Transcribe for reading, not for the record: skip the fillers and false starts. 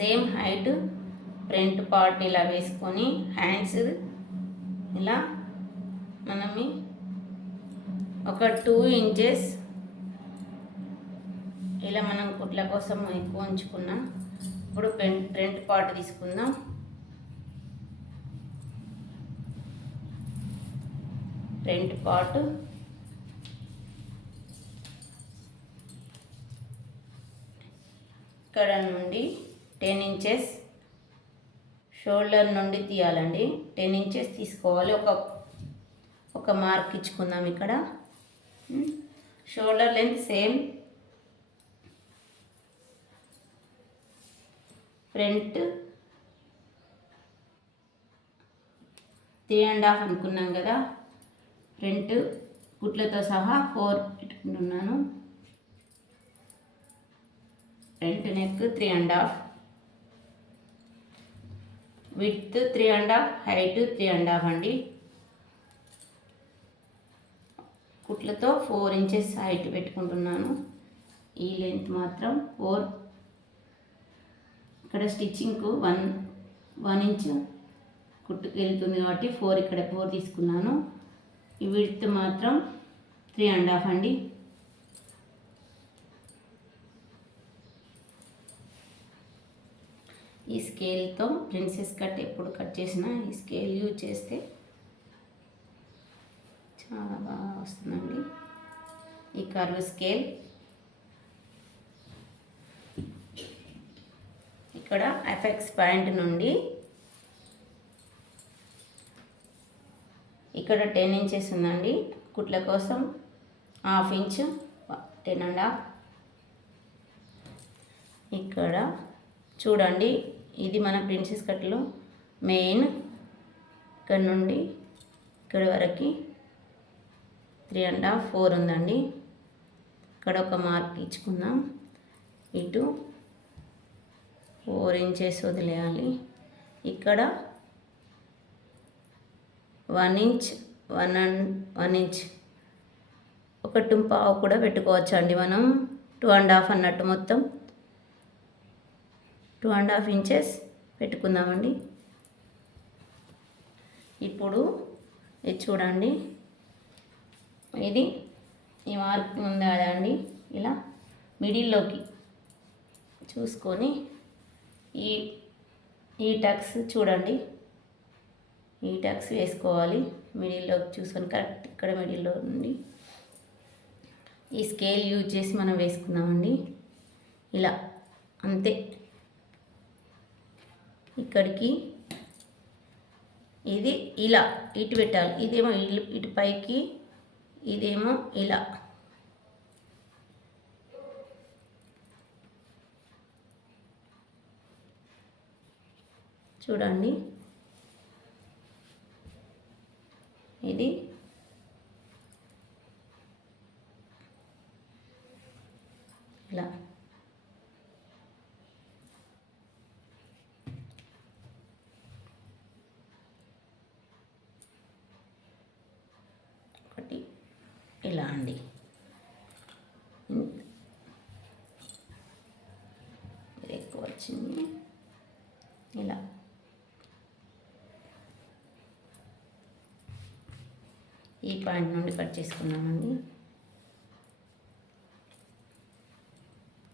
Same height front part ఇలా వేసుకొని hands ఇలా మనం ఒక 2 ఇంచెస్ ఇలా మనం కుట్ల కోసం ఎక్కువ ఉంచుకున్నాం. ఇప్పుడు ఫ్రంట్ పార్ట్ తీసుకుందాం. ఫ్రంట్ పార్ట్ ఇక్కడ నుండి 10 ఇంచెస్ షోల్డర్ నుండి తీయాలండి. 10 ఇంచెస్ తీసుకోవాలి. ఒక మార్క్ ఇచ్చుకుందాం. ఇక్కడ షోల్డర్ లెంత్ సేమ్ ఫ్రంట్ 3.5 అనుకున్నాం కదా. ఫ్రంట్ కుట్లతో సహా 4 పెట్టుకుంటున్నాను. ఫ్రంట్ నెక్ 3.5, విడ్త్ 3.5, హైట్ 3.5 అండి. కుట్లతో 4 ఇంచెస్ హైట్ పెట్టుకుంటున్నాను. ఈ లెంత్ మాత్రం 4. ఇక్కడ స్టిచ్చింగ్కు 1 ఇంచ్ కుట్టుకు వెళ్తుంది కాబట్టి 4 ఇక్కడ 4 తీసుకున్నాను. ఈ విడ్త్ మాత్రం 3.5 అండి. ఈ స్కేల్తో ప్రిన్సెస్ కట్ ఎప్పుడు కట్ చేసినా ఈ స్కేల్ యూజ్ చేస్తే చాలా బాగా వస్తుందండి. ఈ కర్వ్ స్కేల్ ఇక్కడ ఎఫెక్స్ పాయింట్ నుండి ఇక్కడ 10 ఇంచెస్ ఉందండి. కుట్ల కోసం 1/2 ఇంచ్ 10.5. ఇక్కడ చూడండి, ఇది మన ప్రిన్సెస్ కట్లో మెయిన్. ఇక్కడ నుండి ఇక్కడ వరకు 3.5, 4 ఉందండి. ఇక్కడ ఒక మార్క్ ఇచ్చుకుందాం. ఇటు 4 ఇంచెస్ వదిలేయాలి. ఇక్కడ 1 ఇంచ్ 1 ఇంచ్ 1.5 కూడా పెట్టుకోవచ్చు అండి. మనం 2.5 అన్నట్టు మొత్తం 2.5 ఇంచెస్ పెట్టుకుందామండి. ఇప్పుడు ఇది చూడండి, ఇది ఈ మార్క్ ఉందా అండి. ఇలా మిడిల్లోకి చూసుకొని ఈ టక్స్ చూడండి, ఈ టక్స్ వేసుకోవాలి. మిడిల్లోకి చూసుకొని కరెక్ట్ ఇక్కడ మిడిల్లో నుండి ఈ స్కేల్ యూజ్ చేసి మనం వేసుకుందామండి. ఇలా అంతే. ఇక్కడికి ఇది ఇలా ఇటు పెట్టాలి. ఇదేమో ఇటు పైకి, ఇదేమో ఇలా. చూడండి, ఇది ఇలా. ఇలా అండి. ఎక్కువ వచ్చింది. ఇలా ఈ పాయింట్ నుండి కట్ చేసుకున్నామండి.